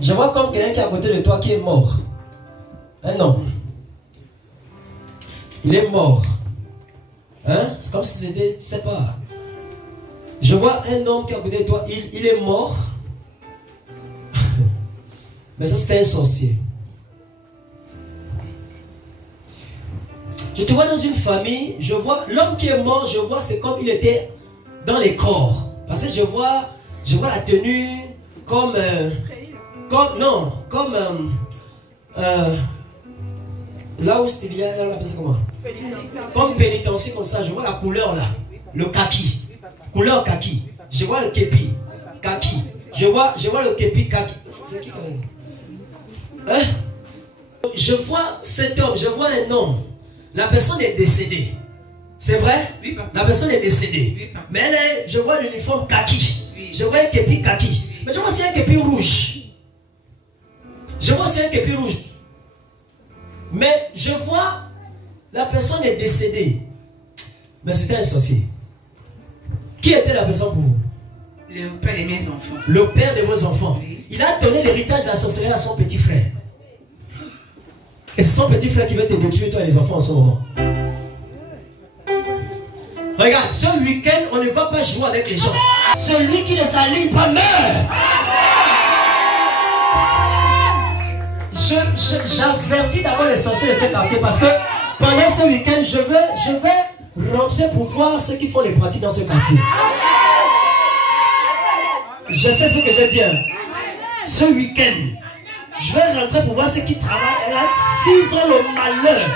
Je vois comme quelqu'un qui est à côté de toi qui est mort. Un homme. Il est mort. Hein? C'est comme si c'était, tu sais pas. Je vois un homme qui est à côté de toi, il est mort. Mais ça c'était un sorcier. Je te vois dans une famille, je vois l'homme qui est mort, je vois c'est comme il était dans les corps. Parce que je vois la tenue comme là où c'était bien, on appelle ça comment? Comme pénitencier comme ça, je vois la couleur là, le kaki, couleur kaki. Je vois le képi, kaki. Je vois le képi kaki. C'est qui quand même? Hein? Je vois cet homme, je vois un homme. La personne est décédée. C'est vrai? Oui, papa. La personne est décédée. Oui, papa. Mais elle est, je vois l'uniforme kaki. Oui. Je vois un képi kaki. Mais je vois aussi un képi rouge. Je vois aussi un képi rouge. Mais je vois la personne est décédée. Mais c'était un sorcier. Qui était la personne pour vous? Le père de mes enfants. Le père de vos enfants. Oui. Il a donné l'héritage de la sorcellerie à son petit frère. Et c'est son petit frère qui va te détruire toi et les enfants en ce moment. Regarde, ce week-end, on ne va pas jouer avec les gens. Celui qui ne s'aligne pas meurt. J'avertis d'abord les sorciers de ce quartier parce que pendant ce week-end, je vais rentrer pour voir ceux qui font les pratiques dans ce quartier. Je sais ce que je dis. Ce week-end, je vais rentrer pour voir ceux qui travaillent. Et là, s'ils ont le malheur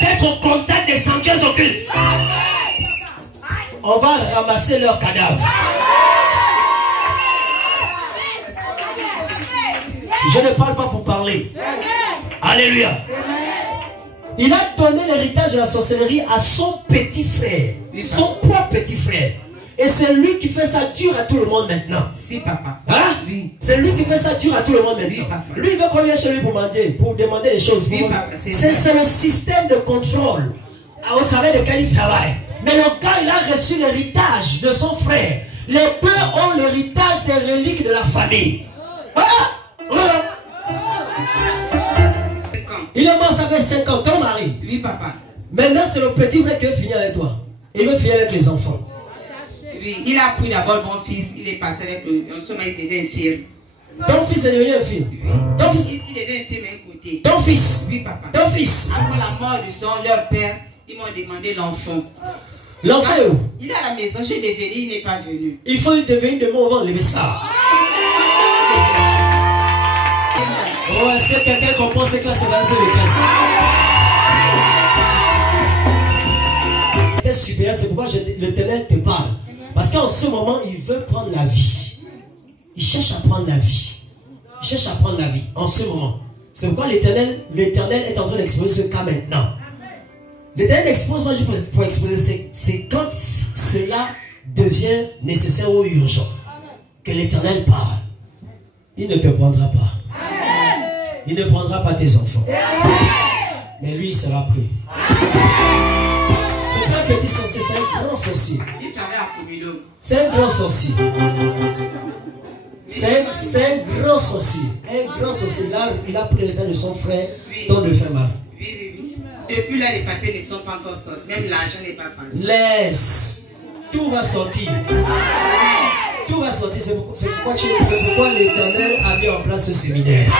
d'être au contact des sanctuaires occultes, on va ramasser leurs cadavres. Je ne parle pas pour parler. Alléluia. Il a donné l'héritage de la sorcellerie à son petit frère. Son propre petit frère. Et c'est lui qui fait ça dur à tout le monde maintenant. Si, papa. Hein? Oui. C'est lui qui fait ça dur à tout le monde maintenant. Oui, papa. Lui, il veut qu'on vienne chez lui pour mendier, pour demander des choses. Oui, papa, c'est le système de contrôle au travers lequel il travaille. Mais le gars, il a reçu l'héritage de son frère. Les deux ont l'héritage des reliques de la famille. Il est mort, ça fait 5 ans, ton mari. Oui, papa. Maintenant, c'est le petit frère qui veut finir avec toi. Il veut finir avec les enfants. Oui, il a pris d'abord mon fils, il est passé avec le. En ce moment, il devient infirme. Ton fils est devenu infirme. Oui. Ton fils. Il devient infirme d'un côté. Ton fils. Oui, papa. Ton fils. Après la mort de leur père, ils m'ont demandé l'enfant. L'enfant est où? Il est à la maison, j'ai devenu, il n'est pas venu. Il faut devenir demain, on va enlever ça. Oh, est-ce que quelqu'un comprend ce que là c'est dans ce week-end? C'est super, c'est pourquoi l'Éternel te parle. Parce qu'en ce moment, il veut prendre la vie. Il cherche à prendre la vie. Il cherche à prendre la vie en ce moment. C'est pourquoi l'Éternel est en train d'exposer ce cas maintenant. L'Éternel expose, moi pour exposer, c'est quand cela devient nécessaire ou urgent que l'Éternel parle. Il ne te prendra pas. Il ne prendra pas tes enfants. Mais lui, il sera pris. C'est pas un petit sorcier, c'est un grand sorcier. Il travaille à Kumilo. C'est un grand sorcier. C'est un grand sorcier. Un grand sorcier. Là, il a pris le temps de son frère, dont le fait mal. Oui. Depuis là, les papiers ne sont pas encore sortis. Même l'argent n'est pas passé. Laisse. Tout va sortir. Tout va sortir. C'est pourquoi l'Éternel a mis en place ce séminaire.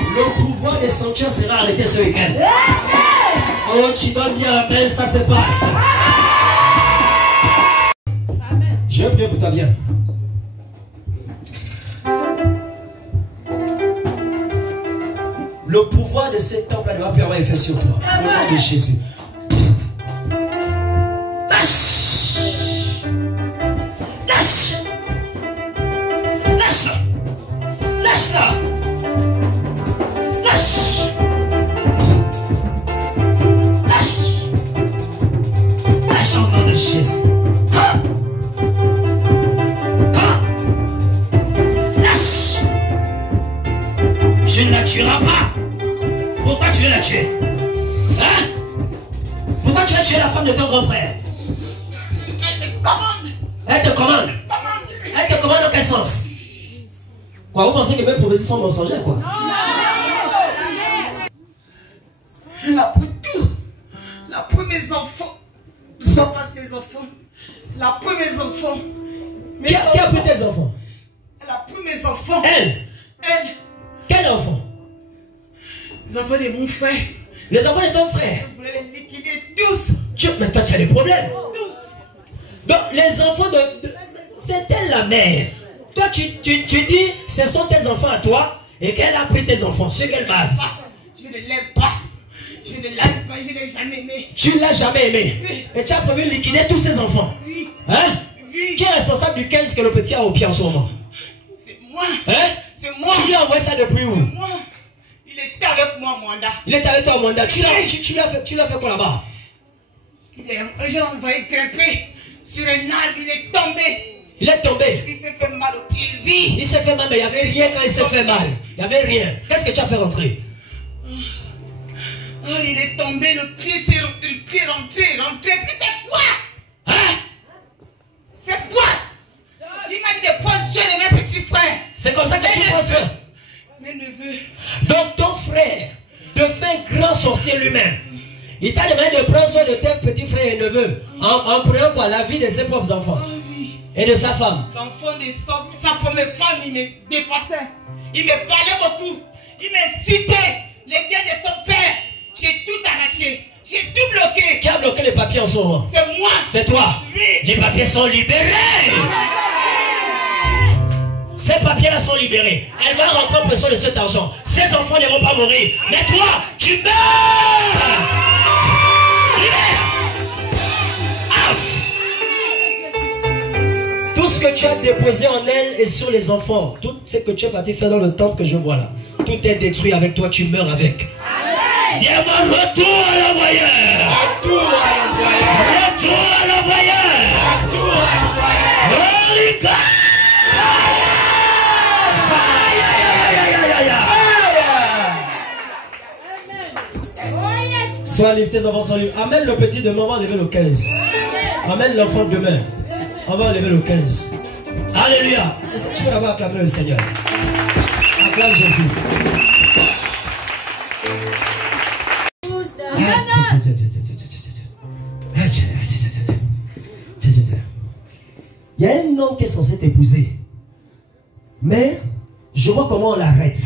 Le pouvoir des sanctuaires sera arrêté ce week-end. Oh, tu donnes bien la peine, ça se passe. Je vais prier pour ta vie. Le pouvoir de cet temple ne va plus avoir effet sur toi. Au nom de Jésus. Lâche-la. Lâche au nom de Jésus. Lâche. Je ne la tuerai pas. Pourquoi tu veux la tuer? Hein? Pourquoi tu veux tuer la femme de ton grand frère? Elle te commande. Elle te commande dans quel sens? Quoi, vous pensez que mes prophéties sont mensongères, quoi? Elle a pris tout. Elle a pris mes enfants. Je ne vois pas ses enfants. Elle a pris mes enfants. Qui a pris tes enfants? Elle a pris mes enfants. Elle? Quel enfant? Les enfants de mon frère. Les enfants de ton frère? Je voulais les liquider tous. Mais toi, tu as des problèmes. Tous. Donc, les enfants c'est elle la mère. Toi, tu dis, ce sont tes enfants à toi et qu'elle a pris tes enfants. Sur quelle base? Je ne l'aime pas. Je ne l'aime pas. Je ne l'ai jamais aimé. Tu ne l'as jamais aimé? Oui. Et tu as prévu de liquider tous ses enfants? Oui. Hein? Oui. Qui est responsable du 15 que le petit a au pied en ce moment? C'est moi. Hein? C'est moi. Tu lui as envoyé ça depuis où? Moi. Il est avec moi, Mwanda. Il est avec toi au mandat. Tu l'as fait quoi là-bas? J'ai envoyé grimper sur un arbre. Il est tombé. Il est tombé. Il s'est fait mal au pied. Oui. Il s'est fait mal, mais il n'y avait rien quand il s'est fait mal. Il n'y avait rien. Qu'est-ce que tu as fait rentrer? Oh, il est tombé, le pied rentré. Puis c'est quoi? Hein? C'est quoi? Il m'a dit de prendre soin de mes petits frères. C'est comme ça que tu prends soin. Mes neveux. Donc ton frère devint un grand sorcier lui-même. Il t'a demandé de prendre soin de tes petits frères et neveux. En prenant quoi? La vie de ses propres enfants. Oh oui. Et de sa femme. L'enfant de sa première femme, il me dépassait. Il me parlait beaucoup. Il m'insultait. Les biens de son père. J'ai tout arraché. J'ai tout bloqué. Qui a bloqué les papiers en ce moment? C'est moi. C'est toi. Oui. Les papiers sont libérés. Ces papiers-là sont libérés. Elle va rentrer en possession de cet argent. Ses enfants ne vont pas mourir. Mais toi, tu meurs. Out. Tout ce que tu as déposé en elle et sur les enfants, tout ce que tu es parti faire dans le temple que je vois là, tout est détruit avec toi, tu meurs avec. Dis-moi retour à l'envoyeur. Retour à l'envoyeur. Retour à l'envoyeur. Retour à l'envoyeur. Holy God. Sois libre, tes enfants sont libres. Amène le petit demain, on va enlever le 15. Amène l'enfant demain, on va enlever le 15. Alléluia. Est-ce que tu peux d'abord acclamer le Seigneur? Acclame Jésus. Il y a un homme qui est censé t'épouser. Mais je vois comment on l'arrête.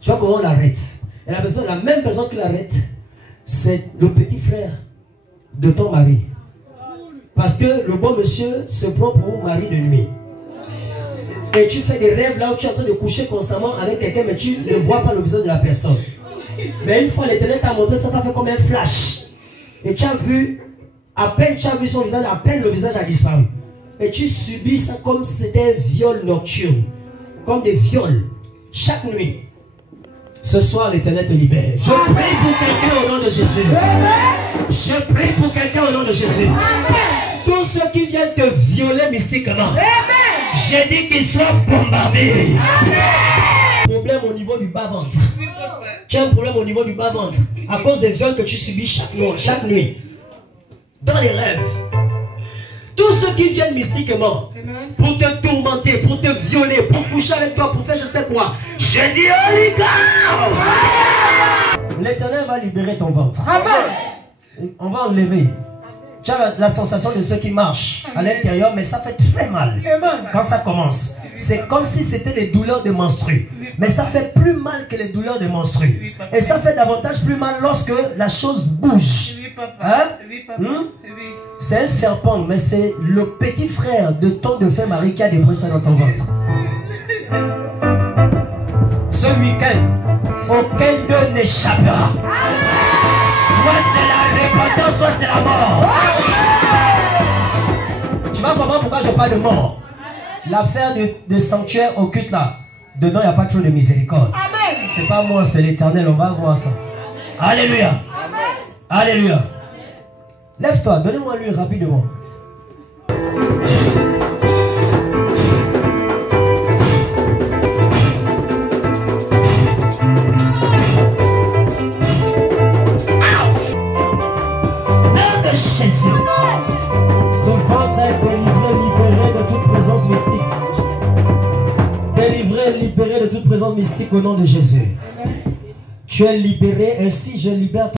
Je vois comment on l'arrête. Et la même personne qui l'arrête, c'est le petit frère de ton mari. Parce que le bon monsieur se prend pour mari de nuit. Et tu fais des rêves là où tu es en train de coucher constamment avec quelqu'un, mais tu ne vois pas le visage de la personne. Mais une fois l'Éternel t'a montré ça, ça fait comme un flash. Et tu as vu, à peine tu as vu son visage, à peine le visage a disparu. Et tu subis ça comme si c'était un viol nocturne. Comme des viols. Chaque nuit. Ce soir, l'Éternel te libère. Je prie pour quelqu'un au nom de Jésus. Je prie pour quelqu'un au nom de Jésus. Tous ceux qui viennent te violer mystiquement, j'ai dit qu'ils soient bombardés. Problème au niveau du bas-ventre. Tu as un problème au niveau du bas-ventre. À cause des viols que tu subis chaque nuit. Dans les rêves. Tous ceux qui viennent mystiquement pour te tourmenter, pour te violer, pour coucher avec toi, pour faire je sais quoi. Je dis Holy God! L'Éternel va libérer ton ventre. Amen. On va enlever. Tu as la sensation de ceux qui marchent à l'intérieur, mais ça fait très mal quand ça commence. C'est comme si c'était les douleurs de menstrues. Mais ça fait plus mal que les douleurs de menstrues. Et ça fait davantage plus mal lorsque la chose bouge. Hein? C'est un serpent, mais c'est le petit frère de ton défunt mari qui a déposé ça dans ton ventre. Ce week-end, aucun d'eux n'échappera. Soit c'est la repentance, soit c'est la mort. Tu vas comprendre pourquoi je parle de mort. L'affaire de sanctuaire occulte là, dedans il n'y a pas trop de miséricorde. C'est pas moi, c'est l'Éternel, on va voir ça. Alléluia. Alléluia. Lève-toi, donnez-moi lui rapidement. Nom de Jésus. Son ventre est délivré, libéré de toute présence mystique. Délivré délivré, libéré de toute présence mystique au nom de Jésus. Tu es libéré, ainsi je libère